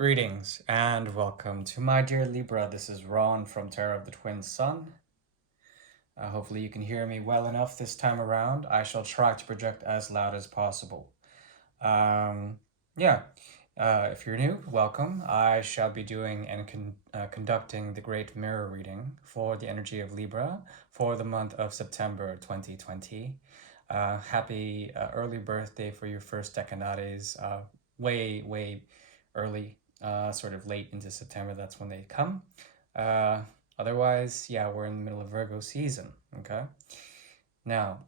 Greetings and welcome to my dear Libra. This is Ron from Terror of the Twin Sun. Hopefully, you can hear me well enough this time around. I shall try to project as loud as possible. Um, yeah, if you're new, welcome. I shall be doing and conducting the Great Mirror reading for the energy of Libra for the month of September 2020. Happy early birthday for your first decanates. Way early, sort of late into September. That's when they come. Uh, Otherwise, yeah, we're in the middle of Virgo season. Okay. Now,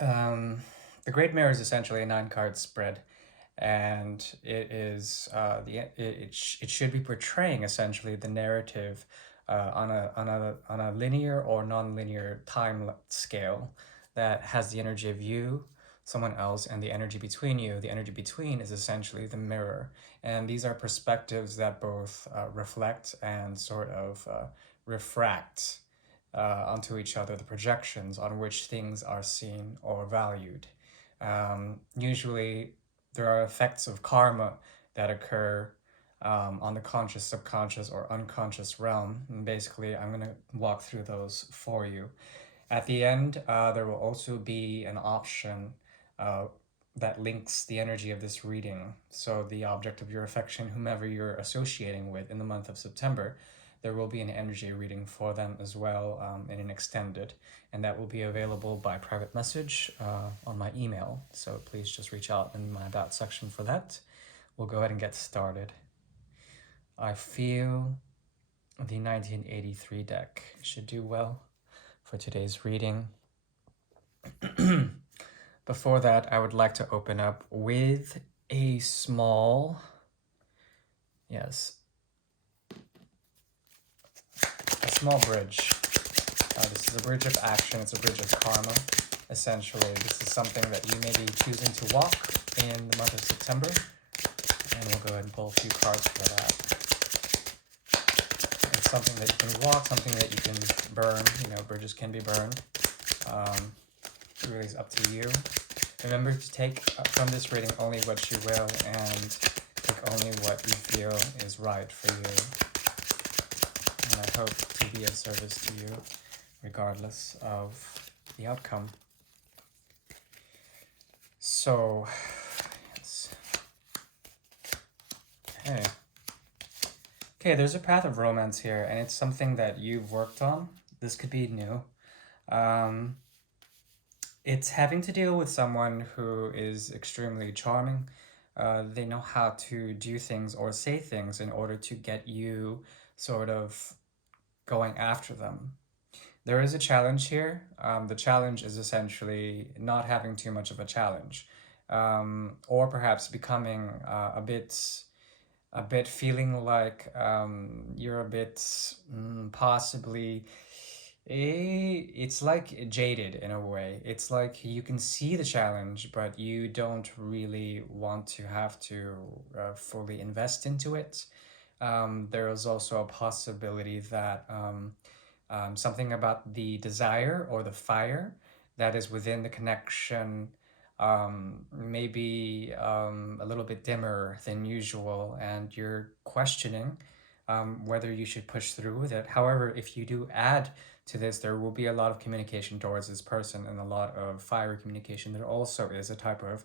um, the Great Mirror is essentially a 9 card spread, and it is it should be portraying essentially the narrative on a linear or non-linear time scale that has the energy of you, someone else, and the energy between you. The energy between is essentially the mirror, and these are perspectives that both reflect and sort of refract onto each other, the projections on which things are seen or valued. Usually, there are effects of karma that occur on the conscious, subconscious, or unconscious realm. And basically, I'm going to walk through those for you. At the end, there will also be an option uh, that links the energy of this reading. So, the object of your affection, whomever you're associating with in the month of September, there will be an energy reading for them as well in an extended, and that will be available by private message on my email. So, please just reach out in my About section for that. We'll go ahead and get started. I feel the 1983 deck should do well for today's reading. Before that, I would like to open up with a small, yes, a small bridge. This is a bridge of action, it's a bridge of karma. Essentially, this is something that you may be choosing to walk in the month of September, and we'll go ahead and pull a few cards for that. It's something that you can walk, something that you can burn. You know, bridges can be burned. It really is up to you. Remember to take from this reading only what you will, and take only what you feel is right for you. And I hope to be of service to you, regardless of the outcome. So, yes. Okay, there's a path of romance here, and it's something that you've worked on. This could be new. It's having to deal with someone who is extremely charming. They know how to do things or say things in order to get you sort of going after them. There is a challenge here. The challenge is essentially not having too much of a challenge, or perhaps becoming a bit feeling like you're a bit possibly. It's like jaded in a way. It's like you can see the challenge, but you don't really want to have to fully invest into it. There is also a possibility that something about the desire or the fire that is within the connection maybe a little bit dimmer than usual, and you're questioning whether you should push through with it. However, if you do add to this, there will be a lot of communication towards this person and a lot of fiery communication. There also is a type of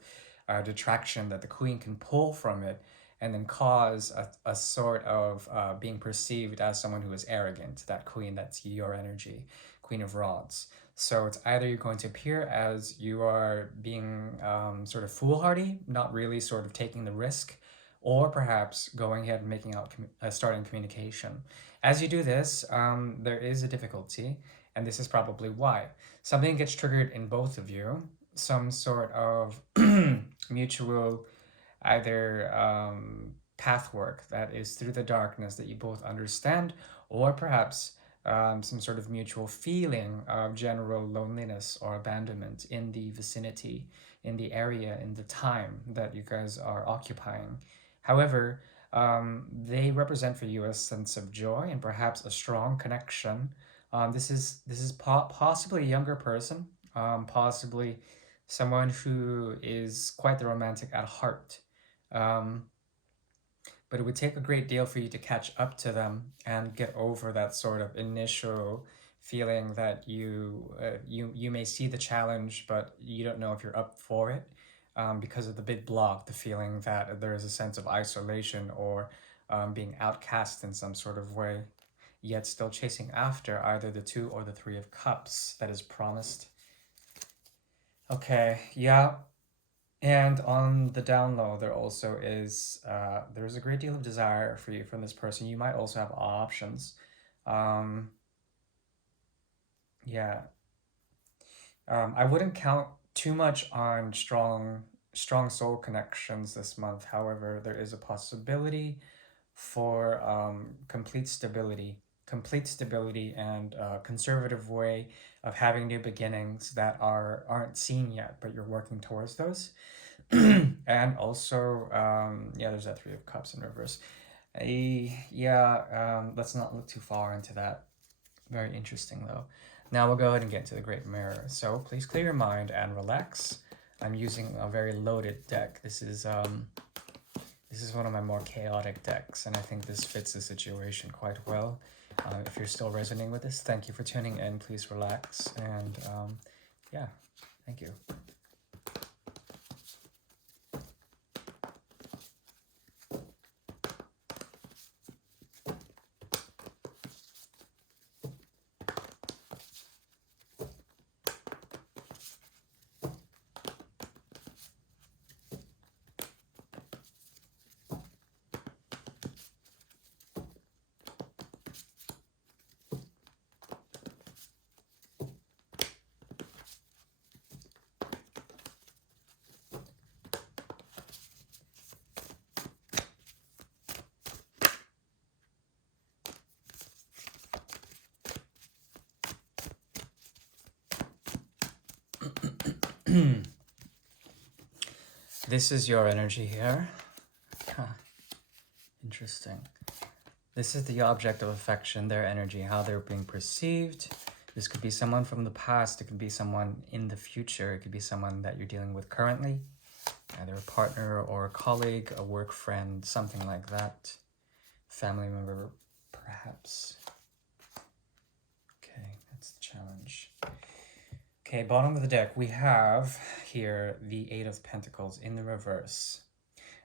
detraction that the queen can pull from it and then cause a sort of being perceived as someone who is arrogant. That queen, that's your energy, Queen of Rods. So it's either you're going to appear as you are being sort of foolhardy, not really sort of taking the risk, or perhaps going ahead and making out, starting communication. As you do this, there is a difficulty, and this is probably why. Something gets triggered in both of you, some sort of mutual either pathwork that is through the darkness that you both understand, or perhaps some sort of mutual feeling of general loneliness or abandonment in the vicinity, in the area, in the time that you guys are occupying. However, they represent for you a sense of joy and perhaps a strong connection. This is possibly a younger person, possibly someone who is quite the romantic at heart. Um, but it would take a great deal for you to catch up to them and get over that sort of initial feeling that you may see the challenge, but you don't know if you're up for it, because of the big block, the feeling that there is a sense of isolation or being outcast in some sort of way, yet still chasing after either the two or the three of cups that is promised. Okay, yeah. And on the down low, there also is there's a great deal of desire for you from this person. You might also have options. Um, yeah, I wouldn't count too much on strong soul connections this month. However, there is a possibility for complete stability, and a conservative way of having new beginnings that aren't seen yet, but you're working towards those. And also, yeah, there's that Three of Cups in reverse. Yeah, let's not look too far into that. Very interesting, though. Now we'll go ahead and get to the Great Mirror. So please clear your mind and relax. I'm using a very loaded deck. This is one of my more chaotic decks, and I think this fits the situation quite well. If you're still resonating with this, thank you for tuning in. Please relax, and yeah, thank you. This is your energy here. Huh. Interesting. This is the object of affection, their energy, how they're being perceived. This could be someone from the past. It could be someone in the future. It could be someone that you're dealing with currently, either a partner or a colleague, a work friend, something like that. Family member, perhaps. Okay, that's the challenge. Okay, bottom of the deck, we have here the Eight of Pentacles in the reverse.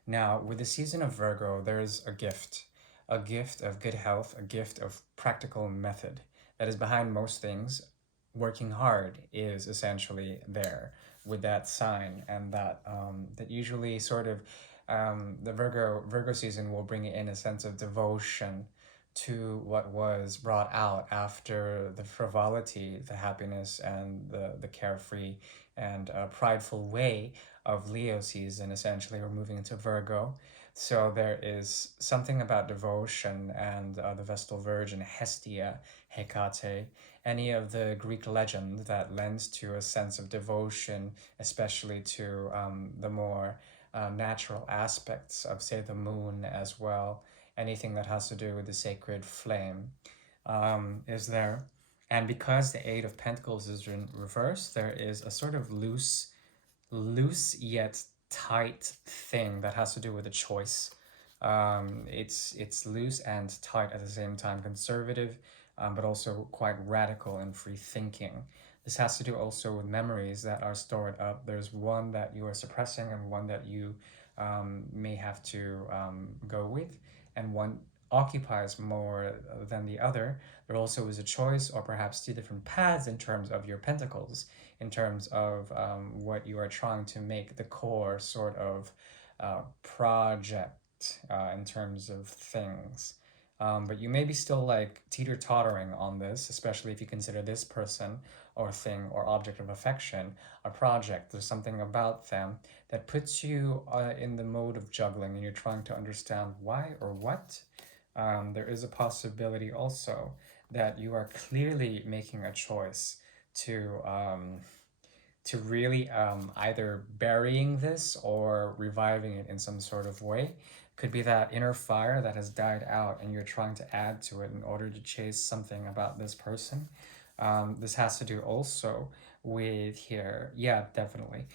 Now, with the season of Virgo, there's a gift of good health, a gift of practical method that is behind most things. Working hard is essentially there with that sign, and that usually sort of the Virgo season will bring in a sense of devotion to what was brought out after the frivolity, the happiness, and the carefree and prideful way of Leo season. Essentially, we're moving into Virgo. So there is something about devotion and the Vestal Virgin, Hestia, Hecate, any of the Greek legend that lends to a sense of devotion, especially to the more natural aspects of, say, the moon as well. Anything that has to do with the sacred flame is there. And because the Eight of Pentacles is in reverse, there is a sort of loose yet tight thing that has to do with a choice. It's loose and tight at the same time, conservative, but also quite radical and free thinking. This has to do also with memories that are stored up. There's one that you are suppressing and one that you may have to go with, and one occupies more than the other. There also is a choice, or perhaps two different paths in terms of your pentacles, in terms of what you are trying to make the core sort of project in terms of things. But you may be still like teeter-tottering on this, especially if you consider this person or thing or object of affection a project. There's something about them that puts you in the mode of juggling, and you're trying to understand why or what. There is a possibility also that you are clearly making a choice to really either burying this or reviving it in some sort of way. Could be that inner fire that has died out and you're trying to add to it in order to chase something about this person. This has to do also with here, yeah, definitely.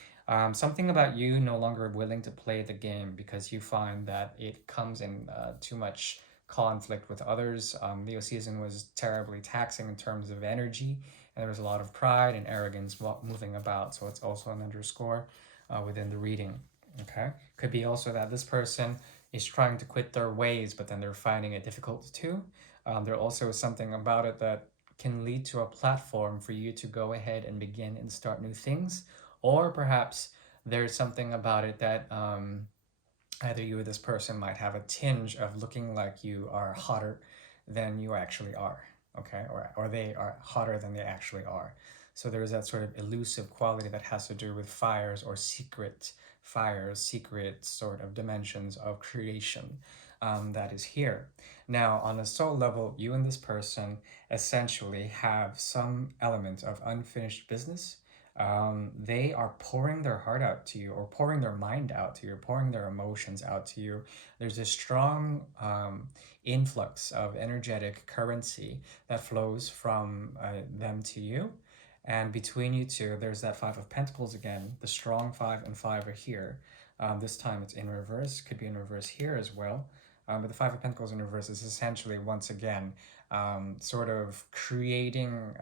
Something about you no longer willing to play the game because you find that it comes in too much conflict with others. Leo season was terribly taxing in terms of energy, and there was a lot of pride and arrogance moving about. So it's also an underscore within the reading. Okay, could be also that this person is trying to quit their ways, but then they're finding it difficult to. There also is something about it that can lead to a platform for you to go ahead and begin and start new things, or perhaps there's something about it that either you or this person might have a tinge of looking like you are hotter than you actually are, okay? Or they are hotter than they actually are. So there's that sort of elusive quality that has to do with fires or secret fires, secret sort of dimensions of creation that is here. Now, on a soul level, you and this person essentially have some element of unfinished business. They are pouring their heart out to you, or pouring their mind out to you, or pouring their emotions out to you. There's a strong influx of energetic currency that flows from them to you. And between you two, there's that Five of Pentacles again. The strong five and five are here. This time it's in reverse, could be in reverse here as well. But the Five of Pentacles in reverse is essentially, once again, sort of creating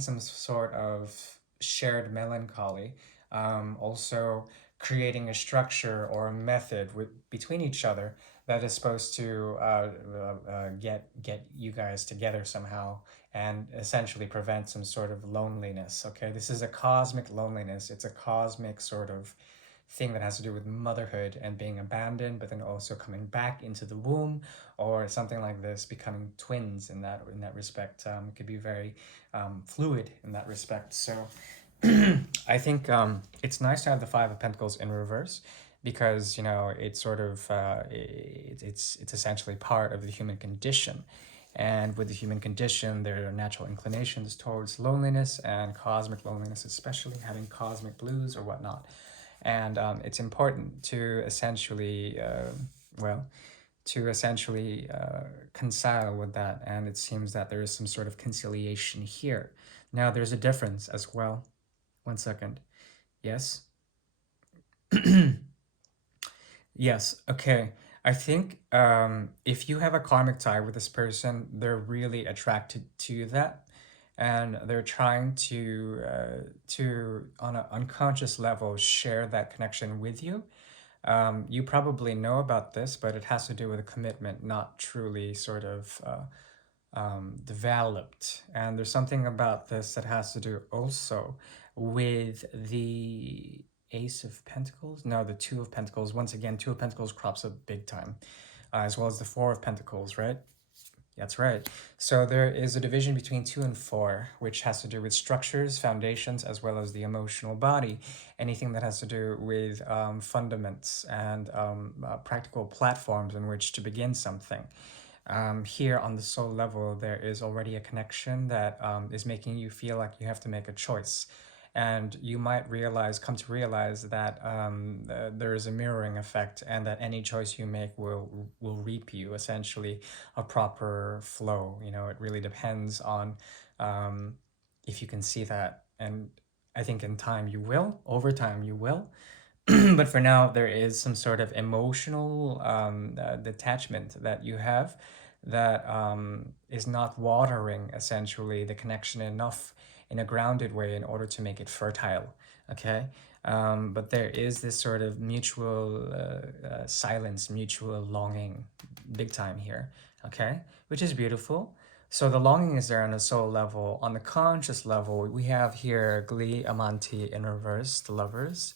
some sort of shared melancholy. Also, creating a structure or a method between each other that is supposed to get you guys together somehow and essentially prevent some sort of loneliness. Okay, this is a cosmic loneliness. It's a cosmic sort of thing that has to do with motherhood and being abandoned, but then also coming back into the womb, or something like this, becoming twins in that respect. It could be very fluid in that respect. So I think it's nice to have the Five of Pentacles in reverse because it's sort of it's essentially part of the human condition. And with the human condition, there are natural inclinations towards loneliness and cosmic loneliness, especially having cosmic blues or whatnot. And it's important to essentially, well, to essentially reconcile with that. And it seems that there is some sort of conciliation here. Now, there's a difference as well. One second. Yes. Yes. Okay. I think if you have a karmic tie with this person, they're really attracted to that, and they're trying to on an unconscious level share that connection with you. You probably know about this, but it has to do with a commitment, not truly sort of developed. And there's something about this that has to do also with the Ace of Pentacles. No, the Two of Pentacles. Once again, Two of Pentacles crops up big time, as well as the Four of Pentacles, right? That's right. So there is a division between 2 and 4, which has to do with structures, foundations, as well as the emotional body. Anything that has to do with fundaments and practical platforms in which to begin something. Here on the soul level, there is already a connection that is making you feel like you have to make a choice. And you might come to realize that there is a mirroring effect, and that any choice you make will reap you essentially a proper flow. It really depends on if you can see that. And I think in time you will, over time you will. But for now, there is some sort of emotional detachment that you have that is not watering essentially the connection enough in a grounded way in order to make it fertile. Okay. But there is this sort of mutual silence, mutual longing, big time here. Okay. Which is beautiful. So the longing is there on a soul level. On the conscious level, we have here Glee Amanti in reverse, the lovers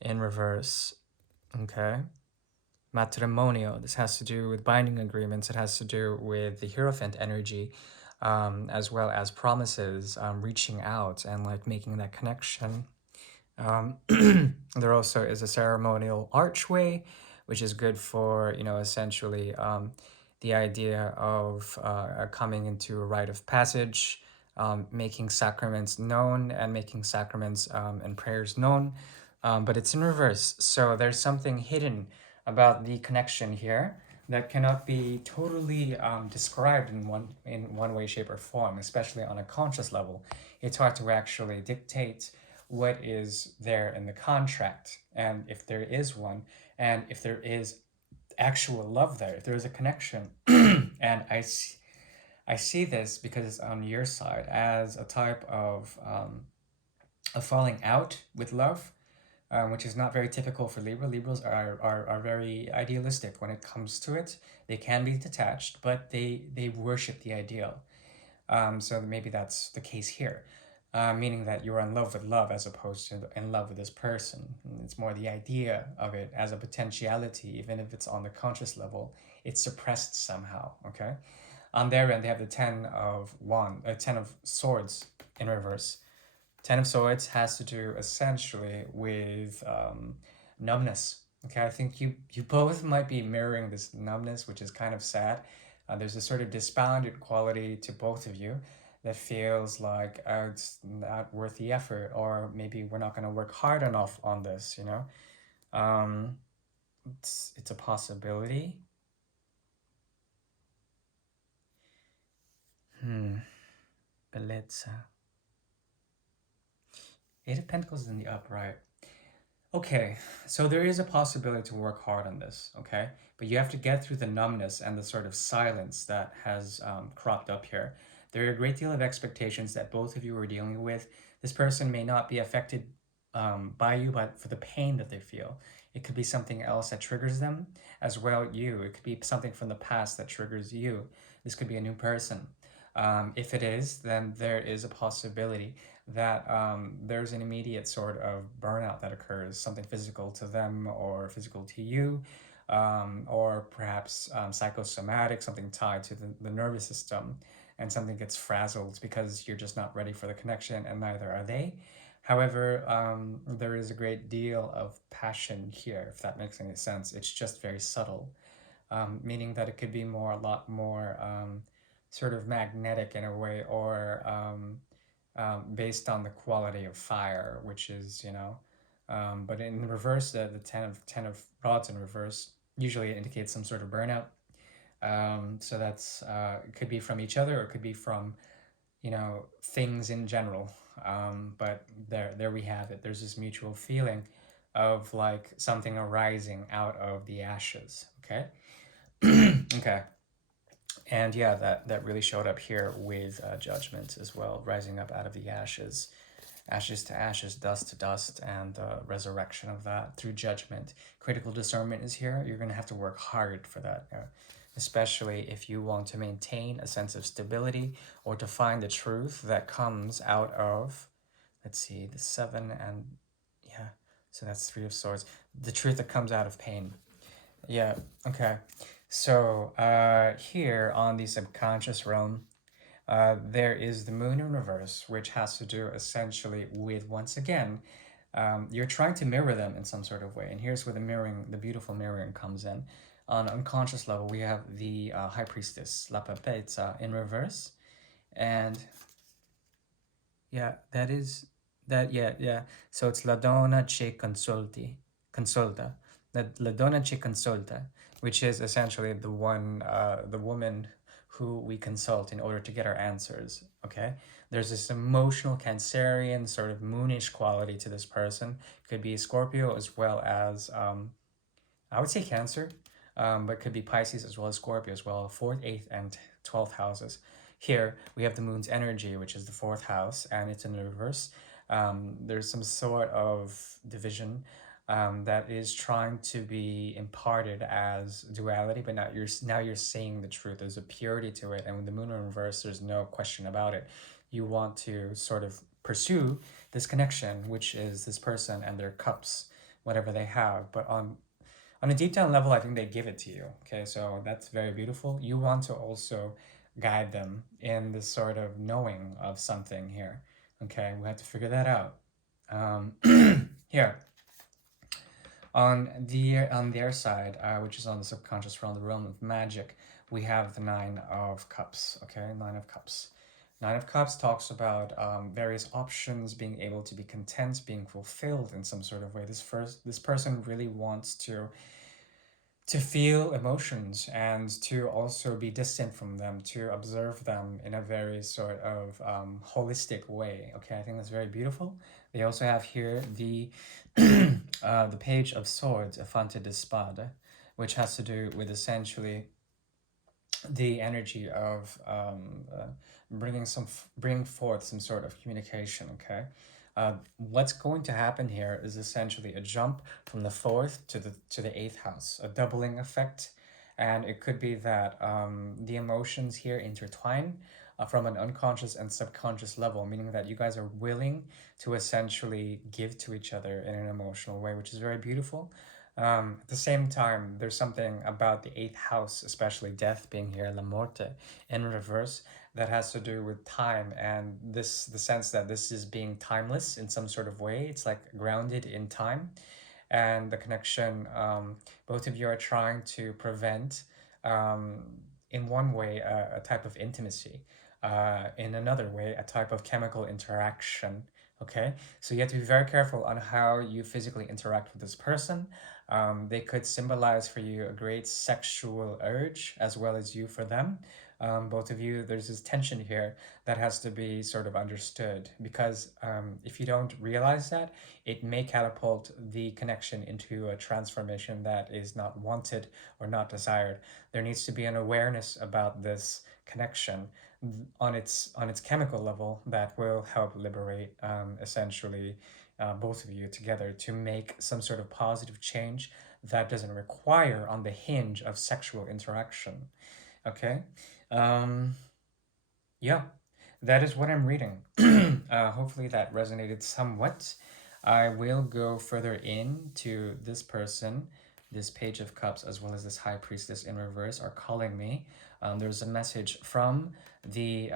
in reverse. Okay. Matrimonio. This has to do with binding agreements. It has to do with the Hierophant energy, as well as promises, reaching out and like making that connection. There also is a ceremonial archway, which is good for, essentially the idea of coming into a rite of passage, making sacraments known and making sacraments and prayers known. But it's in reverse. So there's something hidden about the connection here. that cannot be totally described in one way, shape, or form, especially on a conscious level. It's hard to actually dictate what is there in the contract, and if there is one, and if there is actual love there, if there is a connection. And I see this because on your side as a type of a falling out with love, which is not very typical for Libra. Libras are very idealistic when it comes to it. They can be detached, but they worship the ideal. So maybe that's the case here, meaning that you're in love with love as opposed to in love with this person. It's more the idea of it as a potentiality, even if it's on the conscious level, it's suppressed somehow. Okay, on their end, they have the ten of swords in reverse. Ten of Swords has to do essentially with numbness. Okay, I think you both might be mirroring this numbness, which is kind of sad. There's a sort of despondent quality to both of you that feels like it's not worth the effort, or maybe we're not going to work hard enough on this. Um, it's a possibility. Hmm. Bellezza. Eight of Pentacles is in the upright. Okay, so there is a possibility to work hard on this, okay? But you have to get through the numbness and the sort of silence that has cropped up here. There are a great deal of expectations that both of you are dealing with. This person may not be affected by you, but for the pain that they feel. It could be something else that triggers them, as well you. It could be something from the past that triggers you. This could be a new person. If it is, then there is a possibility that there's an immediate sort of burnout that occurs, something physical to them or physical to you, or perhaps psychosomatic, something tied to the nervous system, and something gets frazzled because you're just not ready for the connection, and neither are they. However, there is a great deal of passion here, if that makes any sense. It's just very subtle, meaning that it could be a lot more sort of magnetic in a way, or based on the quality of fire, which is, but in reverse, the ten of rods in reverse usually indicates some sort of burnout. So that's it could be from each other, or it could be from things in general. But there we have it. There's this mutual feeling of like something arising out of the ashes. Okay. Okay. And yeah, that really showed up here with judgment as well, rising up out of the ashes, ashes to ashes, dust to dust, and the resurrection of that through judgment. Critical discernment is here. You're going to have to work hard for that, especially if you want to maintain a sense of stability, or to find the truth that comes out of, let's see, the seven, and yeah, so that's Three of Swords. The truth that comes out of pain. Yeah, okay. So here on the subconscious realm, there is the moon in reverse, which has to do essentially with, once again, you're trying to mirror them in some sort of way. And here's where the beautiful mirroring comes in. On unconscious level, we have the High Priestess, La Papezza, in reverse. And yeah, that is that. Yeah, yeah. So it's La Donna che consulta, La Donna che consulta, which is essentially the woman who we consult in order to get our answers. Okay, there's this emotional Cancerian sort of moonish quality to this person. Could be Scorpio as well as I would say Cancer, but could be Pisces as well as Scorpio as well. Fourth, eighth, and 12th houses. Here we have the moon's energy, which is the fourth house, and it's in the reverse. There's some sort of division that is trying to be imparted as duality, but now you're seeing the truth. There's a purity to it, and with the moon in reverse, there's no question about it. You want to sort of pursue this connection, which is this person and their cups, whatever they have. But on a deep down level, I think they give it to you. Okay, so that's very beautiful. You want to also guide them in this sort of knowing of something here. Okay, we have to figure that out. Here on their side, which is on the subconscious realm, the realm of magic, we have the Nine of Cups. Okay, Nine of Cups. Nine of Cups talks about various options, being able to be content, being fulfilled in some sort of way. This person really wants to to feel emotions and to also be distant from them, to observe them in a very sort of holistic way. Okay, I think that's very beautiful. They also have here the Page of Swords, Afante de Spada, which has to do with essentially the energy of bringing forth some sort of communication. Okay, what's going to happen here is essentially a jump from the fourth to the eighth house, a doubling effect, and it could be that the emotions here intertwine. From an unconscious and subconscious level, meaning that you guys are willing to essentially give to each other in an emotional way, which is very beautiful. At the same time, there's something about the eighth house, especially death being here, La Morte, in reverse, that has to do with time and the sense that this is being timeless in some sort of way. It's like grounded in time, and the connection. Both of you are trying to prevent, um, in one way, a type of intimacy, in another way, a type of chemical interaction. Okay, so you have to be very careful on how you physically interact with this person. They could symbolize for you a great sexual urge as well as you for them. Both of you, there's this tension here that has to be sort of understood, because if you don't realize that, it may catapult the connection into a transformation that is not wanted or not desired. There needs to be an awareness about this connection on its chemical level that will help liberate, essentially, both of you together to make some sort of positive change that doesn't require on the hinge of sexual interaction. Okay. um, yeah, that is what I'm reading. Hopefully that resonated somewhat. I will go further into this person. This Page of Cups, as well as this High Priestess in reverse, are calling me. There's a message from the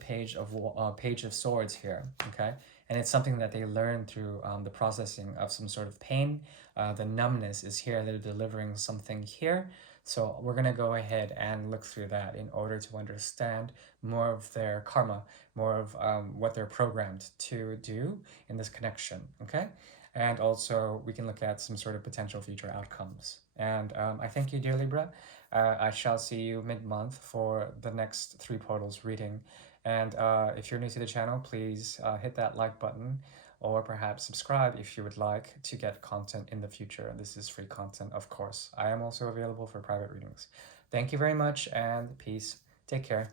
Page of Swords here. Okay, and it's something that they learn through the processing of some sort of pain. The numbness is here. They're delivering something here. So we're gonna go ahead and look through that in order to understand more of their karma, more of what they're programmed to do in this connection. Okay, and also we can look at some sort of potential future outcomes. And I thank you, dear Libra. I shall see you mid-month for the next three portals reading. And if you're new to the channel, please hit that like button, or perhaps subscribe if you would like to get content in the future. This is free content, of course. I am also available for private readings. Thank you very much, and peace. Take care.